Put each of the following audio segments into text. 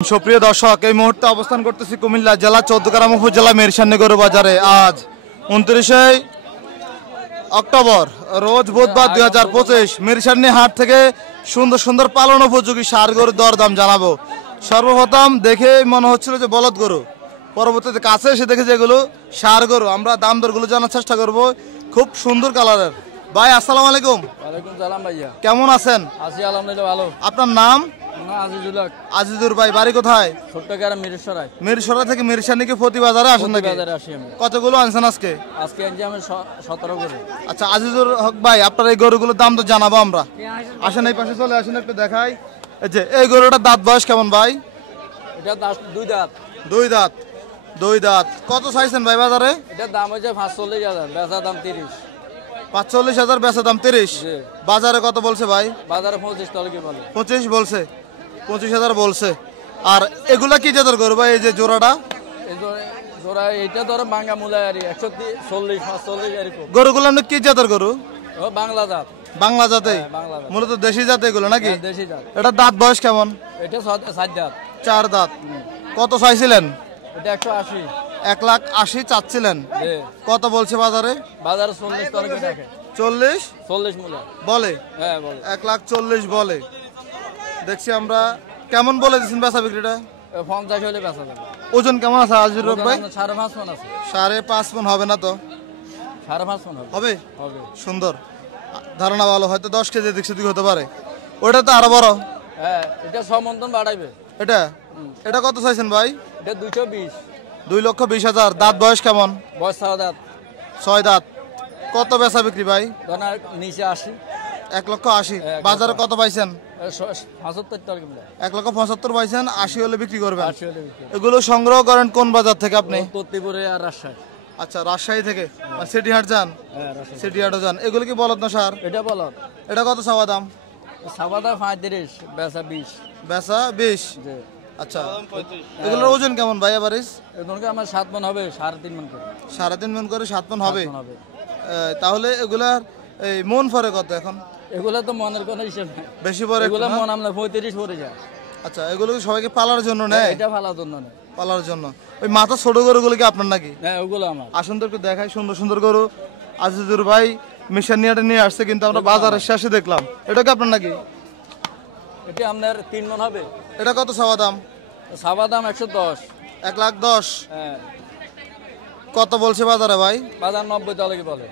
সুপ্রিয় দর্শক, এই মুহূর্তে অবস্থান করতেছি কুমিল্লা জেলা চৌদ্দগ্রাম উপজেলা মিরসান্নি গরু বাজারে। আজ 29 অক্টোবর, রোজ বুধবার 2025। মিরসান্নি হাট থেকে সুন্দর সুন্দর পালন উপযোগী ষাঁড় গরুর দরদাম জানাবো। সর্বপ্রথম দেখে মনে হচ্ছিল যে বলদ গরু, পরবর্তীতে কাছে এসে দেখে যেগুলো ষাঁড় গরু। আমরা দাম দরগুলো জানার চেষ্টা করব। খুব সুন্দর কালারের। ভাই আসসালামু আলাইকুম। ওয়ালাইকুম সালাম ভাইয়া, কেমন আছেন? আছি আলহামদুলিল্লাহ ভালো। আপনার নাম? আজিজুল হক। আজিজুর ভাই, বাড়ি কোথায়? ছোট্টগ্রাম মিরসরাই। মিরসরাই থেকে মিরসান্নি কি প্রতি বাজারে আসেন নাকি? বাজারে আসি আমি। কতগুলো আনছেন আজকে? আজকে আনছি আমি 17 করে। আচ্ছা আজিজুর হক ভাই, আপনার এই গরুগুলোর দাম তো জানাবো আমরা। আসেন এই পাশে চলে আসেন, একটু দেখাই। এই যে এই গরুটার দাঁত বয়স কেমন ভাই? এটা দুই দাঁত। দুই দাঁত। দুই দাঁত। কত চাইছেন ভাই বাজারে? এটার দাম হচ্ছে 45,000, বেচা দাম 30। 45,000, বেচা দাম 30। জি। বাজারে কত বলছে ভাই? বাজারে 25 টাকা কি বলে? 25 বলছে। 25,000 বলছে। আর এগুলা কি জাতের গরু ভাই, এই যে জোড়াটা? এই জোড়া এইটা ধরো বাঙ্গা মূলা আর 140, 45 এরকম। গরুগুলো আপনি কি জাতের গরু? ও বাংলা জাত। বাংলা জাতে? বাংলা জাত। মূলত দেশি জাত এগুলো নাকি? হ্যাঁ, দেশি জাত। এটা দাঁত বয়স কেমন? এটা 7 দাঁত। 4 দাঁত। কত চাইছিলেন? এটা 180। 1,80,000 চাচ্ছিলেন। জি। কত বলছে বাজারে? বাজারে 40 টাকা করে থাকে। 40 মূলা বলে? হ্যাঁ বলে। 1,40,000 বলে। দেখছি আমরা। কেমন বলে দিচ্ছেন বেচা বিক্রিটা? 50 হলে বেচা যাবে। ওজন কেমন আছে আজির ভাই? 5.5 মণ আছে। 5.5 মণ হবে না তো? 5.5 মণ হবে। হবে? হবে। সুন্দর ধারণা, ভালো। হয়তো 10 কেজি দিক সেদিক হতে পারে। ওটা তো আরো বড়। হ্যাঁ, এটা 6 মণ বাড়াইবে। এটা এটা কত চাইছেন ভাই? এটা 220। 2,20,000। দাঁত বয়স কেমন? বয়স 6 দাঁত। 6 দাঁত। কত বেচা বিক্রি ভাই? ধর নিচে 80। 1,80,000। বাজারে কত পাইছেন? 75 টাকা কিলো। 1,75,000 পাইছেন। 80 হলে বিক্রি করবেন। 80 হলে বিক্রি। এগুলো সংগ্রহ করেন কোন বাজার থেকে আপনি? তত্তিপুরে আর রাজশাহী। আচ্ছা, রাজশাহী থেকে। সিটি হাট যান? হ্যাঁ, রাজশাহী। সিটি হাটও যান। এগুলো কি বলদ না সার? এটা বলদ। এটা কত চাওয়া দাম? সাবাদা 35, বেচা 20। বেচা 20। জি। আচ্ছা, এগুলোর ওজন কেমন ভাই এবারিস? এগুলোকে আমার 7 মণ হবে, 3.5 মণ করে। 3.5 মণ করে 7 মণ হবে। 7 মণ হবে। তাহলে এগুলার এই মন পরে কত এখন? এগুলা তো মনের কোনো হিসাব নেই। বেশি পরে একটু এগুলা না? মন আমরা 35 পড়ে যায়। আচ্ছা, এগুলো কি সবাইকে পালার জন্য নেয়? এটা ভালো জন্য না। পালার জন্য। ওই মাথা ছোট গরুগুলো কি আপনার নাকি? হ্যাঁ, ওগুলো আমার। আসুন তো একটু দেখাই সুন্দর সুন্দর গরু। আজিজুর ভাই মিশানিয়াটা নিয়ে আসছে, কিন্তু আমরা বাজারের শেষে দেখলাম। এটা কি আপনার নাকি? এটা আপনার 3 মণ হবে। এটা কত চাওয়া দাম? সাবা দাম 110। 1,10,000। হ্যাঁ। কত বলছে বাজারে ভাই? বাজার 90 টাকা কি বলে?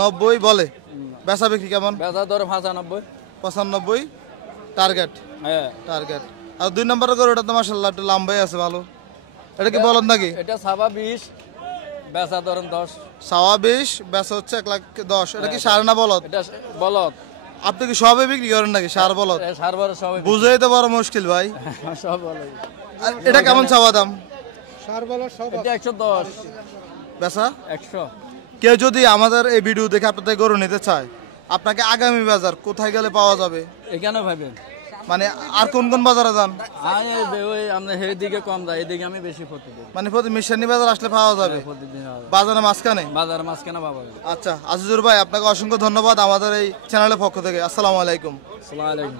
90 বলে। বেচা বিক্রি কেমন? বেচা ধরো 95। 95 টার্গেট। হ্যাঁ। টার্গেট। আর 2 নম্বরের গরু, এটা তো মাশাআল্লাহ একটু লম্বাই আছে, ভালো। এটা কি বলদ নাকি? এটা সাবা 20, বেচা ধরেন 10। সাওয়া 20, বেচা হচ্ছে 1,10,000। এটা কি সার না বলদ? এটা বলদ। আপনি কি সবে বিক্রি করেন নাকি সার বলদ? সারবার সব বুঝেই তো বড় মুশকিল ভাই। সব বলদ। আর এটা কেমন চাওয়া দাম? সার বলদ সব। এটা 110। বেচা 100। কেউ যদি আমাদের এই ভিডিও দেখে আপনাদের গরু নিতে চায়, আপনাকে আগামী বাজার কোথায় গেলে পাওয়া যাবে? এখানে ভাবেন মানে আর কোন কোন বাজারে যান? ওই আমরা এইদিকে কম যায়, এদিকে আমি বেশি ক্ষতি দিই। মানে প্রতি মিশানি বাজার আসলে পাওয়া যাবে? প্রতিদিন বাজারের মাঝখানে? বাজার মাঝখানে পাওয়া যাবে। আচ্ছা আজিজুর ভাই, আপনাকে অসংখ্য ধন্যবাদ আমাদের এই চ্যানেলের পক্ষ থেকে। আসসালামু আলাইকুম। আসসালামু আলাইকুম।